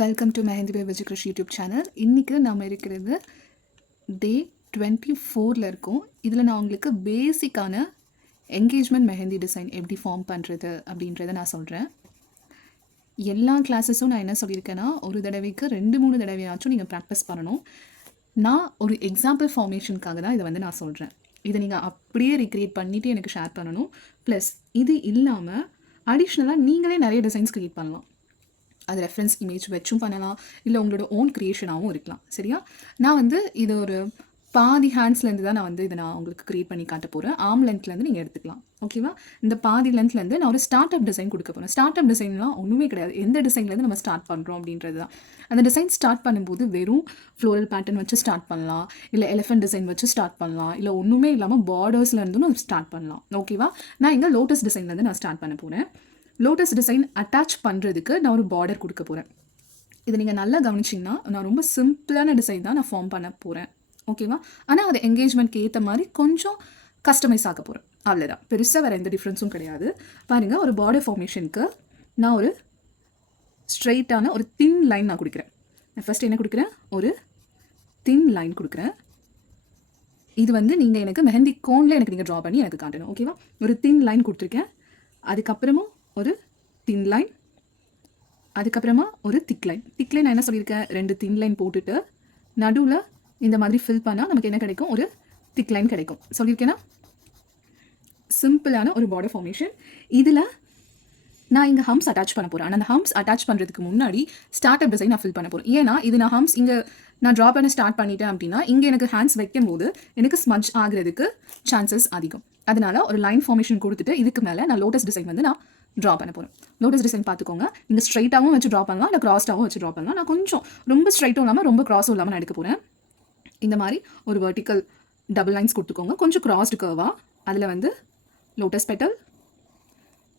Welcome to mehndi by Vijayakrish YouTube channel. இன்றைக்கி நாம் இருக்கிறது டே 24 இருக்கோம். இதில் நான் உங்களுக்கு பேசிக்கான என்கேஜ்மெண்ட் மெஹந்தி டிசைன் எப்படி ஃபார்ம் பண்ணுறது அப்படின்றத நான் சொல்கிறேன். எல்லா கிளாஸஸும் நான் என்ன சொல்லியிருக்கேன்னா, ஒரு தடவைக்கு 2-3 தடவையாச்சும் நீங்கள் ப்ராக்டிஸ் பண்ணணும். நான் ஒரு எக்ஸாம்பிள் ஃபார்மேஷனுக்காக தான் இதை நான் சொல்கிறேன். இதை நீங்கள் அப்படியே ரீக்ரியேட் பண்ணிவிட்டு எனக்கு ஷேர் பண்ணணும். ப்ளஸ் இது இல்லாமல் அடிஷ்னலாக நீங்களே நிறைய டிசைன்ஸ் க்ரியேட் பண்ணலாம். அது ரெஃபரன்ஸ் இமேஜ் வச்சும் பண்ணலாம், இல்லை உங்களோட ஓன் க்ரியேஷனாகவும் இருக்கலாம். சரியா? நான் இது ஒரு பாதி ஹேண்ட்ஸ்லேருந்து தான் இதை உங்களுக்கு க்ரியேட் பண்ணி காட்ட போகிறேன். ஆர்ம் லென்த்லேருந்து நீங்கள் எடுத்துக்கலாம். ஓகேவா? இந்த பாதி லென்த்லேருந்து நான் ஒரு ஸ்டார்ட் அப் டிசைன் கொடுக்க போகிறேன். ஸ்டார்ட் அப் டிசைன்லாம் ஒன்றுமே கிடையாது. எந்த டிசைன்லேருந்து நம்ம ஸ்டார்ட் பண்ணுறோம் அப்படின்றது தான். அந்த டிசைன் ஸ்டார்ட் பண்ணும்போது வெறும் ஃப்ளோரல் பேட்டர்ன் வச்சு ஸ்டார்ட் பண்ணலாம், இல்லை எலிஃபென்ட் டிசைன் வச்சு ஸ்டார்ட் பண்ணலாம், இல்லை ஒன்றுமே இல்லாமல் பார்டர்ஸ்லேருந்தும் ஸ்டார்ட் பண்ணலாம். ஓகேவா? நான் இங்கே லோட்டஸ் டிசைன்லேருந்து நான் ஸ்டார்ட் பண்ண போகிறேன். லோட்டஸ் டிசைன் அட்டாச் பண்ணுறதுக்கு நான் ஒரு பார்டர் கொடுக்க போகிறேன். இதை நீங்கள் நல்லா கவனிச்சிங்கன்னா, நான் ரொம்ப சிம்பிளான டிசைன் தான் நான் ஃபார்ம் பண்ண போகிறேன். ஓகேவா? ஆனால் அது என்கேஜ்மெண்ட்க்கு ஏற்ற மாதிரி கொஞ்சம் கஸ்டமைஸ் ஆக போகிறேன். அவ்வளோதான். பெருசாக வேறு எந்த டிஃப்ரென்ஸும் கிடையாது. பாருங்கள், ஒரு பார்டர் ஃபார்மேஷனுக்கு நான் ஒரு ஸ்ட்ரெயிட்டான ஒரு தின் லைன் நான் கொடுக்குறேன். நான் ஃபஸ்ட் என்ன கொடுக்குறேன்? ஒரு தின் லைன் கொடுக்குறேன். இது நீங்கள் எனக்கு மெஹந்தி கோனில் எனக்கு நீங்கள் ட்ரா பண்ணி எனக்கு காட்டணும். ஓகேவா? ஒரு தின் லைன் கொடுத்துருக்கேன். அதுக்கப்புறமும் ஒரு தின் லைன், அதுக்கப்புறமா ஒரு திக் லைன். திக் லைன் நான் என்ன சொல்லியிருக்கேன்? 2 தின் லைன் போட்டுட்டு நடுவில் இந்த மாதிரி ஃபில் பண்ணால் நமக்கு என்ன கிடைக்கும்? ஒரு திக் லைன் கிடைக்கும். சொல்லியிருக்கேன்னா, சிம்பிளான ஒரு பார்டர் ஃபார்மேஷன். இதில் நான் இங்கே ஹம்ஸ் அட்டாச் பண்ண போகிறேன். ஆனால் அந்த ஹம்ஸ் அட்டாச் பண்ணுறதுக்கு முன்னாடி ஸ்டார்ட் அப் டிசைன் நான் ஃபில் பண்ண போகிறேன். ஏன்னா இது நான் ஹம்ஸ் இங்கே நான் ட்ரா பண்ண ஸ்டார்ட் பண்ணிட்டேன் அப்படின்னா, இங்கே எனக்கு ஹேண்ட்ஸ் வைக்கும் போது எனக்கு ஸ்மஜ் ஆகிறதுக்கு சான்சஸ் அதிகம். அதனால் ஒரு லைன் ஃபார்மேஷன் கொடுத்துட்டு இதுக்கு மேலே நான் லோட்டஸ் டிசைன் நான் ட்ரா பண்ண போகிறேன். லோட்டஸ் டிசைன் பார்த்துக்கோங்க. நீங்கள் ஸ்ட்ரைட்டாகவும் வச்சு ட்ரா பண்ணலாம், இல்லை கிராஸ்டாகவும் வச்சு ட்ரா பண்ணலாம். நான் கொஞ்சம் ரொம்ப ஸ்ட்ரைட்டும் இல்லாமல் ரொம்ப கிராஸும் இல்லாமல் நான் எடுக்க போகிறேன். இந்த மாதிரி ஒரு வெர்டிக்கல் டபுள் லைன்ஸ் கொடுத்துக்கோங்க. கொஞ்சம் கிராஸ்டு கர்வாக. அதில் லோட்டஸ் பெட்டல்,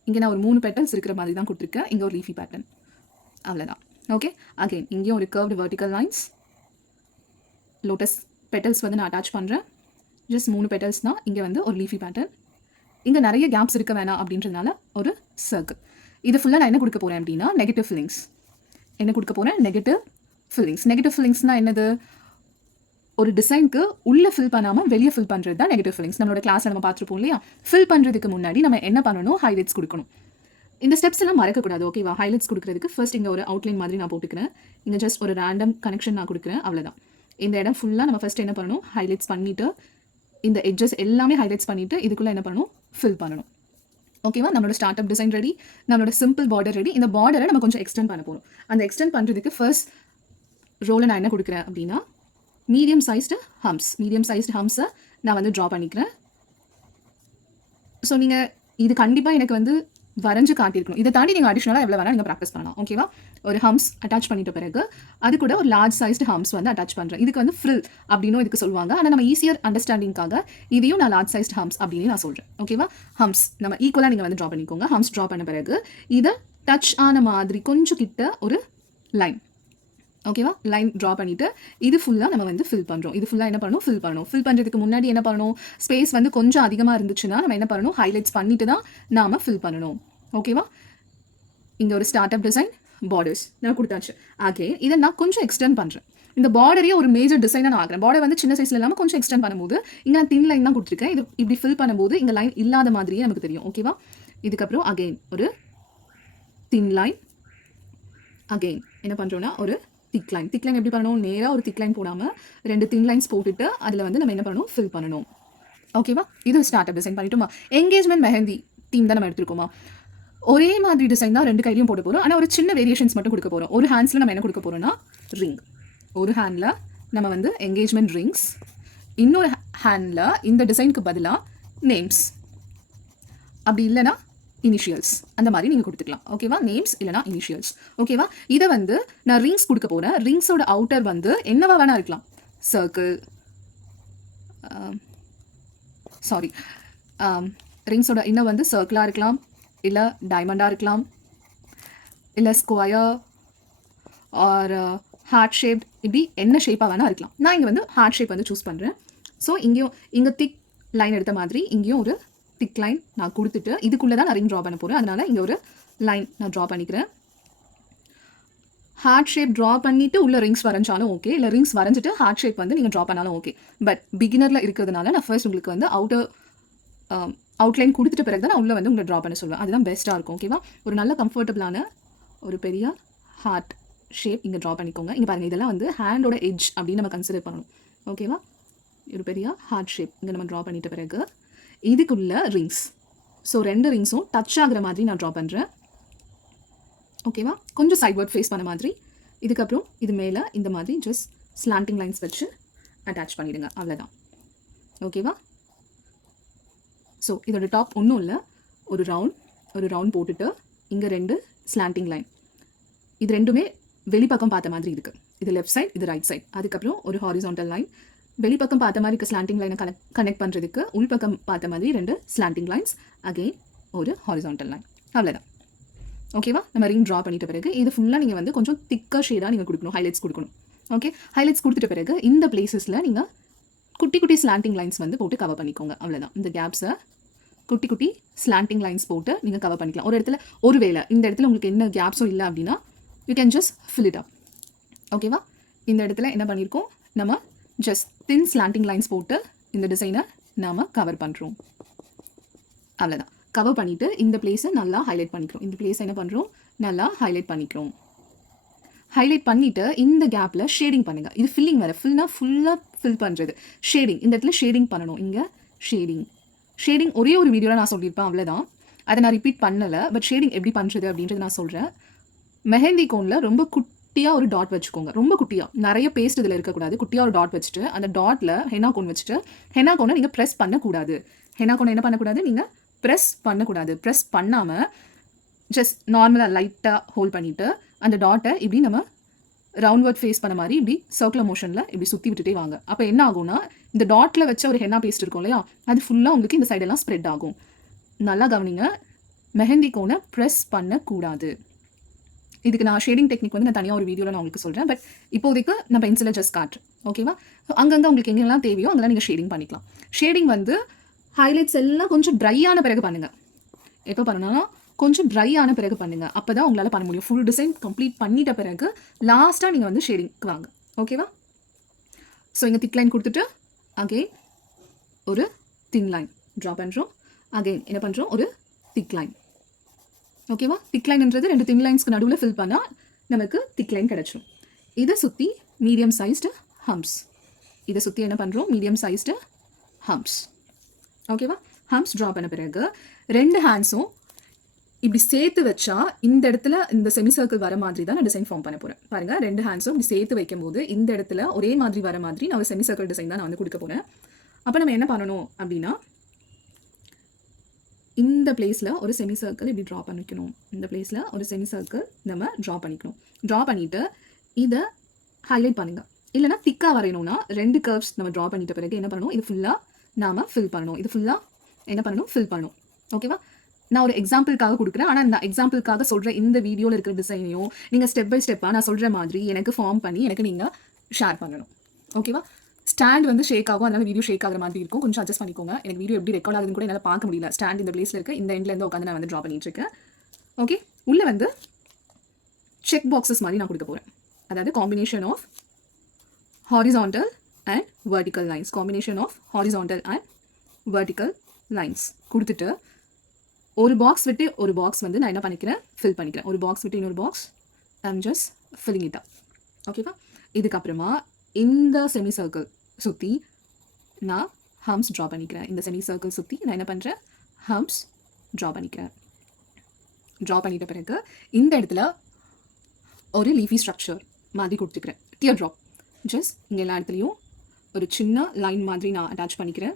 இங்கே நான் ஒரு 3 பெட்டல்ஸ் இருக்கிற மாதிரி தான் கொடுத்துருக்கேன். இங்கே ஒரு லீஃபி பேட்டர்ன். அவ்வளோதான். ஓகே. அகெயின் இங்கேயும் ஒரு curved vertical lines, lotus petals நான் அட்டாச் பண்ணுறேன். ஜஸ்ட் 3 பெட்டல்ஸ் தான். இங்கே ஒரு லீஃபி பேட்டர்ன். இங்கே நிறைய கேப்ஸ் இருக்க வேணாம் அப்படின்றதுனால ஒரு சர்க்கிள். இது ஃபுல்லாக நான் என்ன கொடுக்க போகிறேன் அப்படின்னா, நெகட்டிவ் ஃபில்லிங்ஸ். என்ன கொடுக்க போகிறேன்? Negative fillings. நெகட்டிவ் ஃபில்லிங்ஸ்னால் என்னது? ஒரு டிசைனுக்கு உள்ளே ஃபில் பண்ணாமல் வெளியே ஃபில் பண்ணுறது தான் நெகட்டிவ் ஃபில்லிங்ஸ். நம்மளோட கிளாஸில் நம்ம பார்த்துருப்போம் இல்லையா? ஃபில் பண்ணுறதுக்கு முன்னாடி நம்ம என்ன பண்ணணும்? ஹைலைட்ஸ் கொடுக்கணும். இந்த ஸ்டெப்ஸ் எல்லாம் மறக்கக்கூடாது. ஓகேவா? ஹைலைட்ஸ் கொடுக்குறதுக்கு ஃபர்ஸ்ட் இங்கே ஒரு அவுட்லைன் மாதிரி நான் போட்டுக்கிறேன். இங்கே ஜஸ்ட் ஒரு ரேண்டம் கனெக்ஷன் நான் கொடுக்குறேன். அவ்வளோதான். இந்த இடம் ஃபுல்லாக நம்ம ஃபஸ்ட் என்ன பண்ணணும்? ஹைலைட்ஸ் பண்ணிவிட்டு இந்த எட்ஜஸ் எல்லாமே ஹைலைட்ஸ் பண்ணிவிட்டு இதுக்குள்ளே என்ன பண்ணணும்? ஃபில் பண்ணணும். ஓகேவா? நம்மளோட ஸ்டார்ட் அப் டிசைன் ரெடி, நம்மளோட சிம்பிள் பார்டர் ரெடி. இந்த பார்டரை நம்ம கொஞ்சம் எக்ஸ்டெண்ட் பண்ண போகிறோம். அந்த எக்ஸ்டெண்ட் பண்ணுறதுக்கு ஃபர்ஸ்ட் ரோலை நான் என்ன கொடுக்குறேன் அப்படின்னா, மீடியம் சைஸ்டு ஹம்ஸ். மீடியம் சைஸ்டு ஹம்ஸை நான் ட்ரா பண்ணிக்கிறேன். ஸோ நீங்கள் இது கண்டிப்பாக எனக்கு வரைஞ்சு காட்டியிருக்கணும். இதை தாண்டி நீங்கள் அடிஷ்னலாக எவ்வளோ வேணால் நீங்கள் ப்ராக்டிஸ் பண்ணலாம். ஓகேவா? ஒரு ஹம்ஸ் அட்டாச் பண்ணிட்ட பிறகு அது கூட ஒரு லார்ஜ் சைஸ்டு ஹம்ஸ் அட்டாச் பண்ணுறேன். இதுக்கு ஃப்ரில் அப்படின்னு இதுக்கு சொல்லுவாங்க. ஆனால் நம்ம ஈஸியர் அண்டர்ஸ்டாண்டிங்காக இதையும் நான் லார்ஜ் சைஸ்டு ஹம்ஸ் அப்படின்னு நான் சொல்கிறேன். ஓகேவா? ஹம்ஸ் நம்ம ஈக்குவலாக நீங்கள் ட்ரா பண்ணிக்கோங்க. ஹம்ஸ் ட்ரா பண்ண பிறகு இதை டச் ஆன மாதிரி கொஞ்சம் கிட்ட ஒரு லைன். ஓகேவா? லைன் ட்ரா பண்ணிவிட்டு இது ஃபுல்லாக நம்ம ஃபில் பண்ணுறோம். இது ஃபுல்லாக என்ன பண்ணணும்? ஃபில் பண்ணணும். ஃபில் பண்ணுறதுக்கு முன்னாடி என்ன பண்ணணும்? ஸ்பேஸ் கொஞ்சம் அதிகமாக இருந்துச்சுன்னா நம்ம என்ன பண்ணணும்? ஹைலைட்ஸ் பண்ணிட்டு தான் நாம் ஃபில் பண்ணணும். ஓகேவா? இங்கே ஒரு ஸ்டார்ட் அப் டிசைன் பார்டர்ஸ் நான் கொடுத்தாச்சு. ஆகே, இதை நான் கொஞ்சம் எக்ஸ்டெண்ட் பண்ணுறேன். இந்த பார்டரையே ஒரு மேஜர் டிசைனாக நான் ஆகிறேன். பார்டர் சின்ன சைஸில் இல்லாமல் கொஞ்சம் எக்ஸ்டெண்ட் பண்ணும்போது இங்கே நான் தின் லைன் தான் கொடுத்துருக்கேன். இது இப்படி ஃபில் பண்ணும்போது இங்கே லைன் இல்லாத மாதிரியே நமக்கு தெரியும். ஓகேவா? இதுக்கப்புறம் அகெயின் ஒரு தின் லைன். அகெயின் என்ன பண்ணுறோன்னா ஒரு திக் லைன். திக் லைன் எப்படி பண்ணணும்? நேராக ஒரு திக் லைன் போடாமல் 2 தின் லைன்ஸ் போட்டுட்டு அதில் நம்ம என்ன பண்ணணும்? ஃபில் பண்ணணும். ஓகேவா? இது ஸ்டார்ட் அப் டிசைன் பண்ணிட்டோமா? என்கேஜ்மெண்ட் மெஹந்தி தீம் தான் நம்ம எடுத்துருக்கோமா? ஒரே மாதிரி டிசைன் தான் 2 கையிலையும் போட போகிறோம். ஆனால் ஒரு சின்ன வேரியேஷன்ஸ் மட்டும் கொடுக்க போகிறோம். ஒரு ஹேண்ட்ஸில் நம்ம என்ன கொடுக்க போகிறோம்னா ரிங். ஒரு ஹேண்டில் நம்ம என்கேஜ்மெண்ட் ரிங்ஸ், இன்னொரு ஹேண்டில் இந்த டிசைனுக்கு பதிலாக நேம்ஸ், அப்படி இல்லைனா இனிஷியல்ஸ், அந்த மாதிரி நீங்கள் கொடுத்துக்கலாம். ஓகேவா? நேம்ஸ் இல்லைனா இனிஷியல்ஸ். ஓகேவா? இதை நான் ரிங்ஸ் கொடுக்க போகிறேன். ரிங்ஸோட அவுட்டர் என்னவா வேணா இருக்கலாம். சர்க்கிள், சாரி, ரிங்ஸோட இன்னும் சர்க்கிளாக இருக்கலாம், இல்லை டைமண்டாக இருக்கலாம், இல்லை ஸ்கொயர் ஆர் ஹார்ட் ஷேப், இப்படி என்ன ஷேப்பாக வேணால் இருக்கலாம். நான் இங்கே ஹார்ட் ஷேப் சூஸ் பண்ணுறேன். ஸோ இங்கே திக் லைன் எடுத்த மாதிரி இங்கேயும் ஒரு திக் லைன் நான் கொடுத்துட்டு இதுக்குள்ளே தான் நான் ரிங் ட்ரா பண்ண போகிறேன். அதனால் இங்கே ஒரு லைன் நான் ட்ரா பண்ணிக்கிறேன். ஹார்ட் ஷேப் ட்ரா பண்ணிட்டு உள்ள ரிங்ஸ் வரைஞ்சாலும் ஓகே, இல்லை ரிங்ஸ் வரைஞ்சிட்டு ஹார்ட் ஷேப் வந்து நீங்கள் ட்ரா பண்ணாலும் ஓகே. பட் பிகினரில் இருக்கிறதுனால நான் ஃபர்ஸ்ட் உங்களுக்கு வந்து அவுட்லைன் கொடுத்துட்ட பிறகு தான் நான் உள்ளே வந்து உங்களை ட்ரா பண்ண சொல்லுவேன். அதுதான் பெஸ்ட்டாக இருக்கும். ஓகேவா? ஒரு நல்ல கம்ஃபர்டபுளான ஒரு பெரிய ஹார்ட் ஷேப் இங்கே ட்ரா பண்ணிக்கோங்க. இங்கே பாருங்கள், இதெல்லாம் வந்து ஹேண்டோட எட்ஜ் அப்படின்னு நம்ம கன்சிடர் பண்ணணும். ஓகேவா? ஒரு பெரிய ஹார்ட் ஷேப் இங்கே நம்ம ட்ரா பண்ணிட்ட பிறகு இதுக்குள்ள ரிங்ஸ். ஸோ 2 ரிங்ஸும் டச் ஆகிற மாதிரி நான் ட்ரா பண்ணுறேன். ஓகேவா? கொஞ்சம் சைட்வர்ட் ஃபேஸ் பண்ண மாதிரி. இதுக்கப்புறம் இது மேலே இந்த மாதிரி ஜஸ்ட் ஸ்லாண்டிங் லைன்ஸ் வச்சு அட்டாச் பண்ணிவிடுங்க. அவ்வளோதான். ஓகேவா? ஸோ இதோட டாப் ஒன்றும் இல்லை, ஒரு ரவுண்ட் போட்டுட்டு இங்கே 2 ஸ்லாண்டிங் லைன். இது ரெண்டுமே வெளிப்பக்கம் பார்த்த மாதிரி இருக்குது. இது லெஃப்ட் சைட், இது ரைட் சைட். அதுக்கப்புறம் ஒரு ஹாரிசான்டல் லைன். வெளிப்பக்கம் பார்த்த மாதிரி இருக்க ஸ்லாண்டிங் லைனை கனெக்ட் பண்ணுறதுக்கு உள்பக்கம் பார்த்த மாதிரி 2 ஸ்லாண்டிங் லைன்ஸ், அகெயின் ஒரு ஹாரிசான்டல் லைன். அவ்வளோதான். ஓகேவா? நம்ம ரிங் ட்ரா பண்ணிட்ட பிறகு இது ஃபுல்லாக நீங்கள் வந்து கொஞ்சம் திக்காக ஷேடாக நீங்கள் கொடுக்கணும், ஹைலைட்ஸ் கொடுக்கணும். ஓகே, ஹைலைட்ஸ் கொடுத்துட்ட பிறகு இந்த பிளேசஸில் நீங்கள் குட்டி குட்டி ஸ்லாண்டிங் லைன்ஸ் வந்து போட்டு கவர் பண்ணிக்கோங்க. அவ்வளோதான். இந்த கேப்ஸை குட்டி குட்டி ஸ்லாண்டிங் லைன்ஸ் போட்டு நீங்கள் கவர் பண்ணிக்கலாம். ஒரு இடத்துல ஒருவேளை இந்த இடத்துல உங்களுக்கு என்ன கேப்ஸும் இல்லை அப்படின்னா you can just fill it up. ஓகேவா? இந்த இடத்துல என்ன பண்ணியிருக்கோம், நம்ம ஜஸ்ட் தின் ஸ்லாண்டிங் லைன்ஸ் போட்டு இந்த டிசைனை நாம் கவர் பண்ணுறோம். அவ்வளோதான். கவர் பண்ணிவிட்டு இந்த பிளேஸை நல்லா ஹைலைட் பண்ணிக்கிறோம். இந்த பிளேஸை என்ன பண்ணுறோம், நல்லா ஹைலைட் பண்ணிக்கிறோம். ஹைலைட் பண்ணிவிட்டு இந்த கேப்பில் ஷேடிங் பண்ணுங்கள். இது ஃபில்லிங் வேறு, ஃபுல்லாக ஃபில் பண்ணுறது. ஷேடிங், இந்த இடத்துல ஷேடிங் பண்ணணும். இங்கே ஷேடிங் ஒரே ஒரு வீடியோவில் நான் சொல்லியிருப்பேன், அவ்வளோதான். அதை நான் ரிப்பீட் பண்ணலை. பட் ஷேடிங் எப்படி பண்ணுறது அப்படின்றது நான் சொல்கிறேன். மெஹந்தி கோனில் ரொம்ப குட்டியாக ஒரு டாட் வச்சுக்கோங்க. ரொம்ப குட்டியாக, நிறைய பேஸ்ட் இதில் இருக்கக்கூடாது. குட்டியாக ஒரு டாட் வச்சுட்டு அந்த டாட்டில் ஹெனா கோன் வச்சுட்டு, ஹெனா கோனை நீங்கள் ப்ரெஸ் பண்ணக்கூடாது. ஹெனா கோனை என்ன பண்ணக்கூடாது, நீங்கள் ப்ரெஸ் பண்ணக்கூடாது. ப்ரெஸ் பண்ணாமல் ஜஸ்ட் நார்மலாக லைட்டாக ஹோல்ட் பண்ணிவிட்டு அந்த டாட்டை இப்படி நம்ம ரவுண்ட்வர்ட் ஃபேஸ் பண்ண மாதிரி இப்படி சர்க்குலர் மோஷனில் இப்படி சுற்றி விட்டுட்டே வாங்க. அப்போ என்ன ஆகும்னா, இந்த டாட்டில் வச்ச ஒரு ஹென்னா பேஸ்ட் இருக்கும் இல்லையா, அது ஃபுல்லாக உங்களுக்கு இந்த சைடெல்லாம் ஸ்ப்ரெட் ஆகும். நல்லா கவனிங்க, மெஹந்தி கோனை ப்ரெஸ் பண்ணக்கூடாது. இதுக்கு நான் ஷேடிங் டெக்னிக் வந்து நான் தனியாக ஒரு வீடியோவில் நான் உங்களுக்கு சொல்கிறேன். பட் இப்போதைக்கு நான் பென்சிலை ஜஸ்ட் காட்டுறேன். ஓகேவா? அங்கங்கே உங்களுக்கு எங்கெல்லாம் தேவையோ அங்கெல்லாம் நீங்கள் ஷேடிங் பண்ணிக்கலாம். ஷேடிங் வந்து ஹைலைட்ஸ் எல்லாம் கொஞ்சம் ட்ரை ஆன பிறகு பண்ணுங்கள். எப்போ பண்ணணும்னா கொஞ்சம் ட்ரை ஆன பிறகு பண்ணுங்கள். அப்போ தான் உங்களால் பண்ண முடியும். ஃபுல் டிசைன் கம்ப்ளீட் பண்ணிட்ட பிறகு லாஸ்ட்டாக நீங்கள் வந்து ஷேடிங்க்கு வாங்க. ஓகேவா? ஸோ இங்கே திக் லைன் கொடுத்துட்டு அகெயின் ஒரு தின் லைன் ட்ரா பண்ணுறோம். அகெயின் என்ன பண்ணுறோம், ஒரு திக் லைன். ஓகேவா? திக் லைன்ன்றது 2 தின் லைன்ஸ்க்கு நடுவில் ஃபில் பண்ணால் நமக்கு திக் லைன் கிடச்சிடும். இதை சுற்றி மீடியம் சைஸ்டு ஹம்ப்ஸ். இதை சுற்றி என்ன பண்ணுறோம், மீடியம் சைஸ்டு ஹம்ப்ஸ். ஓகேவா? ஹம்ப்ஸ் ட்ரா பண்ண பிறகு 2 ஹேண்ட்ஸும் இப்படி சேர்த்து வச்சா இந்த இடத்துல இந்த செமி சர்க்கிள் வர மாதிரி தான் நான் டிசைன் ஃபார்ம் பண்ண போகிறேன். பாருங்கள், 2 ஹேண்ட்ஸும் இப்படி சேர்த்து வைக்கும்போது இந்த இடத்துல ஒரே மாதிரி வர மாதிரி நான் ஒரு செமி சர்க்கிள் டிசைன் தான் நான் வந்து கொடுக்க போகிறேன். அப்போ நம்ம என்ன பண்ணணும் அப்படின்னா, இந்த பிளேஸில் ஒரு செமி சர்க்கிள் இப்படி ட்ரா பண்ணிக்கணும். இந்த பிளேஸில் ஒரு செமி சர்க்கிள் நம்ம ட்ரா பண்ணிக்கணும். ட்ரா பண்ணிவிட்டு இதை ஹைலைட் பண்ணுங்கள். இல்லைனா திக்காக வரையணும்னா 2 கர்வ்ஸ் நம்ம ட்ரா பண்ணிட்ட பிறகு என்ன பண்ணணும், இது ஃபுல்லாக நாம் ஃபில் பண்ணணும். இது ஃபுல்லாக என்ன பண்ணணும், ஃபில் பண்ணணும். ஓகேவா? நான் ஒரு எக்ஸாம்பிளுக்காக கொடுக்குறேன். ஆனால் இந்த எக்ஸாம்பிளுக்காக சொல்கிற இந்த வீடியோவில் இருக்கிற டிசைனையும் நீங்கள் ஸ்டெப் பை ஸ்டெப்பாக நான் சொல்கிற மாதிரி எனக்கு ஃபார்ம் பண்ணி எனக்கு நீங்கள் ஷேர் பண்ணணும். ஓகேவா? ஸ்டாண்ட் வந்து ஷேக் ஆகும், அதனால் வீடியோ ஷேக் ஆகிற மாதிரி இருக்கும். கொஞ்சம் அட்ஜஸ்ட் பண்ணிக்கோங்க. எனக்கு வீடியோ எப்படி ரெக்கார்ட் ஆகுதுன்னு கூட என்னால் பார்க்க முடியல. ஸ்டாண்ட் இந்த பிளேஸில் இருக்க இந்த எண்ட்லேருந்து உட்காந்து நான் வந்து ட்ரா பண்ணிட்டுருக்கேன். ஓகே, உள்ளே வந்து செக் பாக்ஸஸ் மாதிரி நான் கொடுக்க போகிறேன். அதாவது combination of horizontal and vertical lines. Combination of horizontal and vertical lines கொடுத்துட்டு ஒரு பாக்ஸ் விட்டு ஒரு பாக்ஸ் வந்து நான் என்ன பண்ணிக்கிறேன், ஃபில் பண்ணிக்கிறேன். ஒரு பாக்ஸ் விட்டு இன்னொரு box I'm just filling it up. ஓகேவா? இதுக்கப்புறமா இந்த செமி சர்க்கிள் சுற்றி நான் ஹம்ப்ஸ் ட்ரா பண்ணிக்கிறேன். இந்த செமி சர்க்கிள் சுற்றி நான் என்ன பண்ணுறேன், ஹம்ப்ஸ் ட்ரா பண்ணிக்கிறேன். ட்ரா பண்ணிட்ட பிறகு இந்த இடத்துல ஒரு லீஃபி ஸ்ட்ரக்சர் மாதிரி கொடுத்துக்கிறேன். டியர் ட்ராப் ஜஸ்ட் இங்கே எல்லா இடத்துலையும் ஒரு சின்ன லைன் மாதிரி நான் அட்டாச் பண்ணிக்கிறேன்.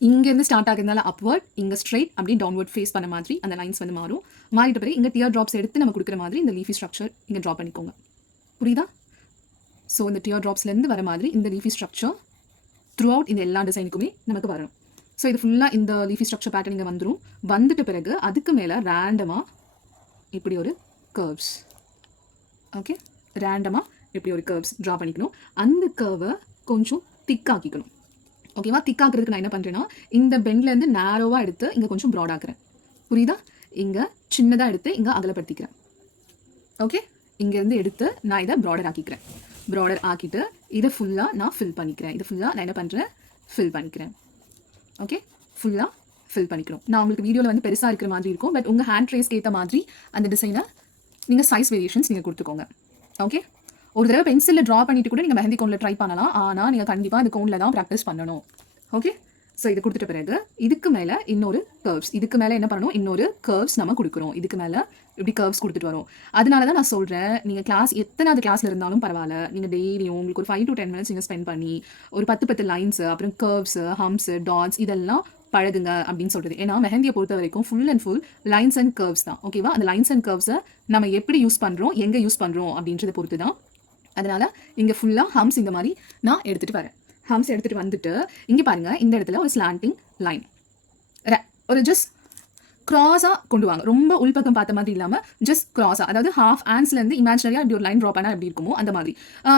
இங்கேருந்து ஸ்டார்ட் ஆகிறதுனால அப்வர்ட், இங்கே ஸ்ட்ரைட் அப்படி டவுன்வர்ட் ஃபேஸ் பண்ண மாதிரி அந்த லைன்ஸ் வந்து மாறும். மாறிட்ட பிறகு இங்கே டியர் ட்ராப்ஸ் எடுத்து நம்ம கொடுக்குற மாதிரி இந்த லீஃபி ஸ்ட்ரக்சர் இங்கே ட்ரா பண்ணிக்கோங்க. புரியுதா? ஸோ இந்த டியர் ட்ராப்ஸ்லேருந்து வர மாதிரி இந்த லீஃபி ஸ்ட்ரக்சர் த்ரூ அவுட் இந்த எல்லா டிசைனுக்குமே நமக்கு வரணும். ஸோ இது ஃபுல்லாக இந்த லீஃபி ஸ்ட்ரக்சர் பேட்டர்ன் இங்கே வந்துடும். வந்துட்ட பிறகு அதுக்கு மேலே ரேண்டமாக இப்படி ஒரு கர்வ்ஸ், ஓகே, ரேண்டமாக இப்படி ஒரு கர்வ்ஸ் ட்ரா பண்ணிக்கணும். அந்த கர்வை கொஞ்சம் திக்காக்கிக்கணும். ஓகேவா? திக்காக்குறதுக்கு நான் என்ன பண்ணுறேன்னா, இந்த பெண்ட்லேருந்து நேரோவாக எடுத்து இங்கே கொஞ்சம் ப்ராட் ஆக்குறேன். புரியுதா? இங்கே சின்னதாக எடுத்து இங்கே அகலப்படுத்திக்கிறேன். ஓகே, இங்கேருந்து எடுத்து நான் இதை ப்ராடர் ஆக்கிக்கிறேன். ப்ராடர் ஆக்கிட்டு இதை ஃபுல்லாக நான் ஃபில் பண்ணிக்கிறேன். இது ஃபுல்லாக நான் என்ன பண்ணுறேன், ஃபில் பண்ணிக்கிறேன். ஓகே, ஃபுல்லாக ஃபில் பண்ணிக்கிறோம். நான் உங்களுக்கு வீடியோவில் வந்து பெருசாக இருக்கிற மாதிரி இருக்கும், பட் உங்கள் ஹேண்ட் ட்ரேஸ்க்கு ஏற்ற மாதிரி அந்த டிசைனை நீங்கள் சைஸ் வேரியேஷன்ஸ் நீங்கள் கொடுத்துக்கோங்க. ஓகே, ஒரு தடவை பென்சிலில் ட்ரா பண்ணிட்டு கூட நீங்கள் மெஹந்தி கோனில் ட்ரை பண்ணலாம். ஆனால் நீங்கள் கண்டிப்பாக அந்த கோனில் தான் ப்ராக்டிஸ் பண்ணணும். ஓகே, ஸோ இது கொடுத்துட்ட பிறகு இதுக்கு மேலே இன்னொரு கர்வ்ஸ், இதுக்கு மேலே என்ன பண்ணணும், இன்னொரு கர்வ்ஸ் நம்ம கொடுக்குறோம். இதுக்கு மேலே இப்படி கர்வ்ஸ் கொடுத்துட்டு வரோம். அதனால தான் நான் சொல்கிறேன், நீங்கள் கிளாஸ் எத்தனாவது கிளாஸில் இருந்தாலும் பரவாயில்ல, நீங்கள் டெய்லியும் உங்களுக்கு ஒரு 5 to 10 minutes நீங்கள் ஸ்பெண்ட் பண்ணி ஒரு 10 லைன்ஸு, அப்புறம் கர்வ்ஸு, ஹம்ஸு, டாட்ஸ் இதெல்லாம் பழகுங்க அப்படின்னு சொல்கிறது. ஏன்னா மெஹந்தியை பொறுத்த வரைக்கும் full and full lines and curves தான். ஓகேவா, அந்த லைன்ஸ் அண்ட் கர்வ்ஸை நம்ம எப்படி யூஸ் பண்ணுறோம், எங்கே யூஸ் பண்ணுறோம் அப்படின்றத பொறுத்து தான். அதனால் இங்கே ஃபுல்லாக ஹம்ஸ் இந்த மாதிரி நான் எடுத்துகிட்டு வரேன். ஹம்ஸ் எடுத்துகிட்டு வந்துட்டு இங்கே பாருங்கள், இந்த இடத்துல ஒரு ஸ்லாண்டிங் லைன், ஒரு ஜஸ்ட் க்ராஸாக கொண்டு வாங்க. ரொம்ப உள்பக்கம் பார்த்த மாதிரி இல்லாமல் ஜஸ்ட் க்ராஸாக, அதாவது ஹாஃப் ஹேண்ட்ஸ்லேருந்து இமேஜினரியாக இப்படி ஒரு லைன் ட்ரா பண்ணால் எப்படி இருக்குமோ அந்த மாதிரி.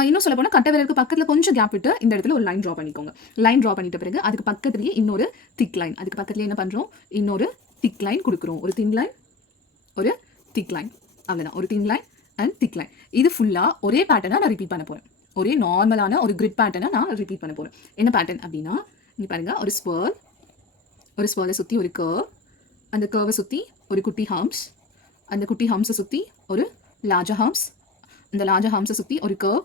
இன்னும் சொல்ல போனால் கட்டை விரலுக்கு பக்கத்தில் கொஞ்சம் கேப் விட்டு இந்த இடத்துல ஒரு லைன் ட்ரா பண்ணிக்கோங்க. லைன் ட்ரா பண்ணிட்ட பிறகு அதுக்கு பக்கத்துலேயே இன்னொரு திக் லைன், அதுக்கு பக்கத்துலேயே என்ன பண்ணுறோம், இன்னொரு திக் லைன் கொடுக்குறோம். ஒரு தின் லைன், ஒரு திக் லைன், அவ்வளோதான். ஒரு thin line and thick line. இது ஃபுல்லாக ஒரே பேட்டர்னாக நான் ரிப்பீட் பண்ண போகிறேன். ஒரே நார்மலான ஒரு கிரிட் பேட்டர்னை நான் ரிப்பீட் பண்ண போகிறேன். என்ன பேட்டர்ன் அப்படின்னா, இங்கே பாருங்கள், ஒரு ஸ்பர்லை சுற்றி ஒரு கர்வ், அந்த கர்வை சுற்றி ஒரு குட்டி ஹம்ஸ், அந்த குட்டி ஹம்ஸை சுற்றி ஒரு லார்ஜர் ஹம்ஸ், அந்த லார்ஜர் ஹம்ஸை சுற்றி ஒரு கர்வ்.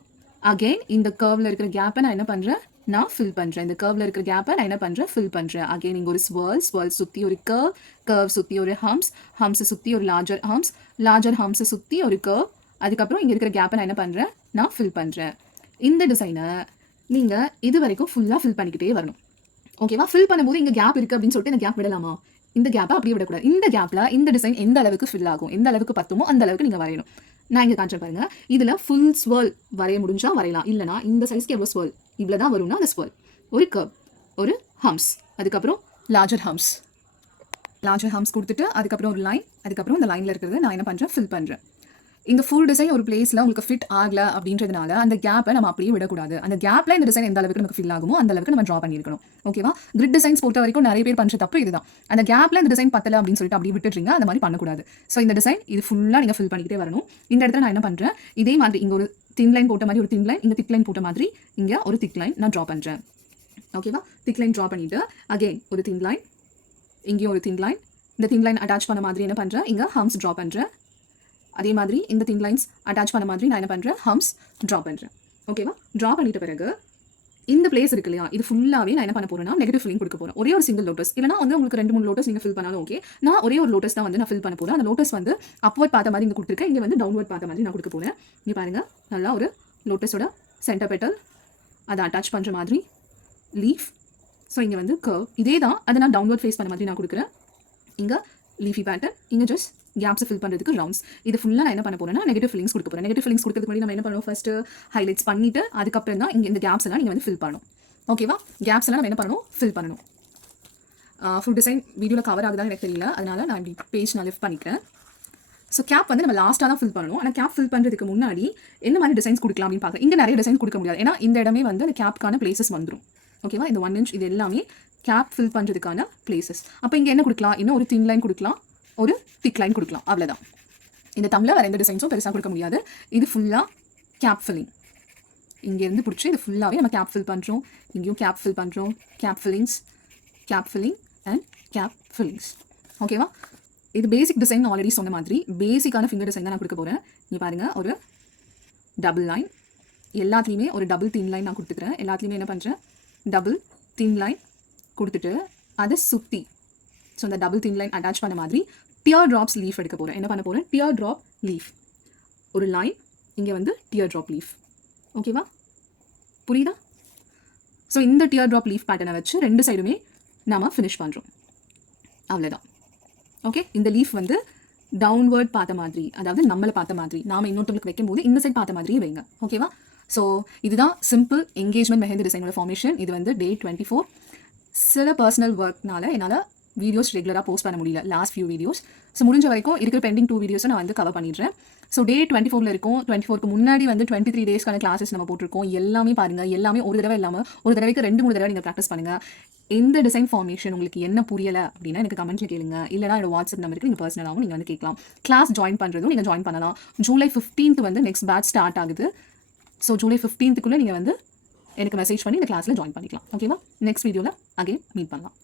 அகெயின் இந்த கர்வில் இருக்கிற கேப்பை நான் என்ன பண்ணுறேன், நான் ஃபில் பண்ணுறேன். இந்த கர்வில் இருக்கிற கேப்பை நான் என்ன பண்ணுறேன், ஃபில் பண்ணுறேன். அகெயின் இங்கே ஒரு ஸ்வர்ல் சுற்றி ஒரு கர்வ் சுற்றி ஒரு ஹம்ஸை சுற்றி ஒரு லார்ஜர் ஹம்ஸை சுற்றி ஒரு கர்வ். அதுக்கப்புறம் இங்கே இருக்கிற கேப்பை நான் என்ன பண்ணுறேன், நான் ஃபில் பண்ணுறேன். இந்த டிசைனை நீங்கள் இது வரைக்கும் ஃபுல்லாக ஃபில் பண்ணிக்கிட்டே வரணும். ஓகேவா, ஃபில் பண்ணும்போது இங்கே கேப் இருக்குது அப்படின்னு சொல்லிட்டு இந்த கேப் விடலாமா, இந்த கேப்பை அப்படியே விடக்கூடாது. இந்த கேப்பில் இந்த டிசைன் எந்த அளவுக்கு ஃபில் ஆகும், எந்த அளவுக்கு பத்துமோ அந்த அளவுக்கு நீங்கள் வரையணும். நான் இங்கே காட்டுறேன் பாருங்க, இதில் ஃபுல் ஸ்வர்ல் வரைய முடிஞ்சால் வரையலாம். இல்லைனா இந்த சைஸ்க்கு எவ்வளோ ஸ்வர்ல் இவ்வளோ தான் வரும்னா அந்த ஸ்வர்ல், ஒரு கர்வ், ஒரு ஹம்ஸ், அதுக்கப்புறம் லார்ஜர் ஹம்ஸ் கொடுத்துட்டு அதுக்கப்புறம் ஒரு லைன், அதுக்கப்புறம் இந்த லைனில் இருக்கிறது நான் என்ன பண்ணுறேன், ஃபில் பண்ணுறேன். இந்த ஃபுல் டிசைன் ஒரு பிளேஸில் உங்களுக்கு ஃபிட் ஆகலை அப்படின்றதுனால அந்த கேப்பை நம்ம அப்படியே விடக்கூடாது. அந்த கேப்பில் இந்த டிசைன் எந்த அளவுக்கு நமக்கு ஃபில் ஆகுமோ அந்த அளவுக்கு நம்ம ட்ரா பண்ணியிருக்கணும். ஓகேவா, கிரிட் டிசைன்ஸ் பொறுத்த வரைக்கும் நிறைய பேர் பண்ணுற தப்பு இதுதான். அந்த கேப்பில் இந்த டிசைன் பத்தலை அப்படின்னு சொல்லிட்டு அப்படி விட்டுறீங்க, அந்த மாதிரி பண்ணக்கூடாது. ஸோ இந்த டிசைன் இது ஃபுல்லாக நீங்கள் ஃபில் பண்ணிக்கிட்டே வரணும். இந்த இடத்துல நான் என்ன பண்ணுறேன், இதே மாதிரி இங்கே ஒரு தின் லைன் போட்ட மாதிரி ஒரு தின் லைன், இங்கே திக் லைன் போட்ட மாதிரி இங்கே ஒரு திக் லைன் நான் ட்ரா பண்ணுறேன். ஓகேவா, திக் லைன் ட்ரா பண்ணிவிட்டு அகெயின் ஒரு தின் லைன், இங்கேயும் ஒரு தின் லைன், இந்த தின் லைன் அட்டாச் பண்ண மாதிரி என்ன பண்ணுறேன், இங்கே ஹம்ஸ் ட்ரா பண்ணுறேன். அதே மாதிரி இந்த தின் லைன்ஸ் அட்டாச் பண்ண மாதிரி நான் என்ன பண்ணுறேன், ஹம்ஸ் ட்ரா பண்ணுறேன். ஓகேவா, ட்ரா பண்ணிட்ட பிறகு இந்த பிளேஸ் இருக்கு இல்லையா, இது ஃபுல்லாகவே நான் என்ன பண்ண போகிறேன்னா நெகட்டிவ் ஃபில்லிங் கொடுக்க போகிறேன். ஒரே ஒரு சிங்கிள் லோட்டஸ், இல்லைனா வந்து உங்களுக்கு 2-3 லோட்டஸ் நீங்கள் ஃபில் பண்ணாலும் ஓகே. நான் ஒரே ஒரு லோட்டஸ் தான் வந்து நான் ஃபில் பண்ண போகிறேன். அந்த லோட்டஸ் வந்து அப்வர்ட் பார்த்த மாதிரி இங்கே கொடுத்துருக்கேன், இங்கே வந்து டவுன்வர்ட் பார்த்த மாதிரி நான் கொடுக்க போகிறேன். இங்கே பாருங்கள், நல்லா ஒரு லோட்டஸோட சென்டர் பெட்டல் அதை அட்டாச் பண்ணுற மாதிரி லீஃப். ஸோ இங்கே வந்து கர்வ் இதே தான், அதை நான் டவுன்வர்ட் ஃபேஸ் பண்ண மாதிரி நான் கொடுக்குறேன். இங்கே லீஃபி பேட்டர்ன், இங்கே ஜஸ்ட் கேப்ஸை ஃபில் பண்ணுறதுக்கு ரவுண்ட்ஸ். இது ஃபுல்லாக நான் என்ன பண்ண போகிறேன்னா நெகட்டிவ் ஃபில்லிங்ஸ் கொடுக்க போகிறேன். நெகட்டிவ் ஃபில்லிங்ஸ் கொடுக்கறதுக்கு முன்னாடி நம்ம என்ன பண்ணுவோம், ஃபஸ்ட்டு ஹைலைட்ஸ் பண்ணிவிட்டு அதுக்கப்புறம் தான் இங்கே இந்த கேப்ஸ் எல்லாம் நீங்கள் வந்து ஃபில் பண்ணணும். ஓகேவா, கேப்ஸ் எல்லாம் நம்ம என்ன பண்ணணும், ஃபில் பண்ணணும். ஃபுல் டிசைன் வீடியோவில் கவர் ஆகுதான்னு எனக்கு தெரியல, அதனால் நான் இப்படி பேஜ் நான் லிஃப்ட் பண்ணிக்கிறேன். ஸோ கேப் வந்து நம்ம லாஸ்ட்டாக தான் ஃபில் பண்ணணும். ஆனால் கேப் ஃபில் பண்ணுறதுக்கு முன்னாடி என்ன மாதிரி டிசைன்ஸ் கொடுக்கலாம் அப்படின்னு பார்க்குறேன். இங்கே நிறைய டிசைன்ஸ் கொடுக்க முடியாது, ஏன்னா இந்த இடமே வந்து அந்த கேப்க்கான பிளேசஸ் வந்துடும். ஓகேவா, இந்த 1 inch இது எல்லாமே கேப் ஃபில் பண்ணுறதுக்கான பிளேசஸ். அப்போ இங்கே என்ன கொடுக்கலாம், இன்னும் ஒரு தின் லைன் கொடுக்கலாம், ஒரு திக் லைன் கொடுக்கலாம், அவ்வளோதான். இந்த தமிழில் வேறு எந்த டிசைன்ஸும் பெருசாக கொடுக்க முடியாது. இது ஃபுல்லாக கேப் ஃபில்லிங். இங்கேருந்து பிடிச்சி இது ஃபுல்லாகவே நம்ம கேப் ஃபில் பண்ணுறோம். இங்கேயும் கேப் ஃபில் பண்ணுறோம், gap filling and gap fillings. ஓகேவா, இது பேசிக் டிசைன் ஆல்ரெடி சொன்ன மாதிரி பேசிக்கான ஃபிங்கர் டிசைன் தான் நான் கொடுக்க போகிறேன். இங்கே பாருங்கள், ஒரு டபுள் லைன், எல்லாத்துலேயுமே ஒரு டபுள் தின் லைன் நான் கொடுத்துக்கிறேன். எல்லாத்துலேயுமே என்ன பண்ணுறேன், டபுள் தின் லைன் கொடுத்துட்டு அதை சுற்றி, ஸோ அந்த டபுள் தின் லைன் அட்டாச் பண்ண மாதிரி டியர் ட்ராப்ஸ் லீஃப் எடுக்க போகிறேன். என்ன பண்ண போகிறேன், டியர் ட்ராப் லீஃப், ஒரு லைன், இங்கே வந்து டியர் ட்ராப் லீஃப். ஓகேவா, புரியுதா? ஸோ இந்த டியர் ட்ராப் லீஃப் பேட்டர்னை வச்சு 2 சைடுமே நாம் ஃபினிஷ் பண்ணுறோம், அவ்வளோதான். ஓகே, இந்த லீஃப் வந்து டவுன்வர்ட் பார்த்த மாதிரி, அதாவது நம்மளை பார்த்த மாதிரி, நாம் இன்னொருத்தவங்களுக்கு வைக்கும் போது இந்த சைட் பார்த்த மாதிரியே வைங்க. ஓகேவா, ஸோ இதுதான் சிம்பிள் என்கேஜ்மெண்ட் மெஹந்தி டிசைனோட ஃபார்மேஷன். இது வந்து Day 24. சில பர்சனல் ஒர்க்னால என்னால் வீடியோஸ் ரெகுலராக போஸ்ட் பண்ண முடியல, லாஸ்ட் ஃபியூ வீடியோஸ். ஸோ முடிஞ்ச வரைக்கும் இருக்கிற பெண்டிங் 2 வீடியோஸை நான் வந்து கவர் பண்ணிடுறேன். ஸோ Day 24 இருக்கும். 24க்கு முன்னாடி வந்து 23 டேஸ்க்கான கிளாஸஸ் நம்ம போட்டிருக்கோம். எல்லாமே பாருங்கள், எல்லாமே ஒரு தடவை இல்லாமல் ஒரு தடவைக்கு 2-3 தடவை நீங்கள் ப்ராக்டிஸ் பண்ணுங்கள். எந்த டிசைன் ஃபார்மேஷன் உங்களுக்கு என்ன புரியலை அப்படின்னா எனக்கு கமெண்ட்டில் கேளுங்க. இல்லைனா என்னோட வாட்ஸ்அப் நம்பருக்கு நீங்கள் பர்சனலாகவும் நீங்கள் வந்து கேட்கலாம். கிளாஸ் ஜாயின் பண்ணுறதும் நீங்கள் ஜாயின் பண்ணலாம். ஜூலை 15th வந்து நெக்ஸ்ட் பேட்ச் ஸ்டார்ட் ஆகுது. ஸோ ஜூலை 15th நீங்கள் வந்து எனக்கு மெசேஜ் பண்ணி இந்த கிளாஸில் ஜாயின் பண்ணிக்கலாம். ஓகேவா? நெக்ஸ்ட் வீடியோவில் அகைன் மீட் பண்ணலாம்.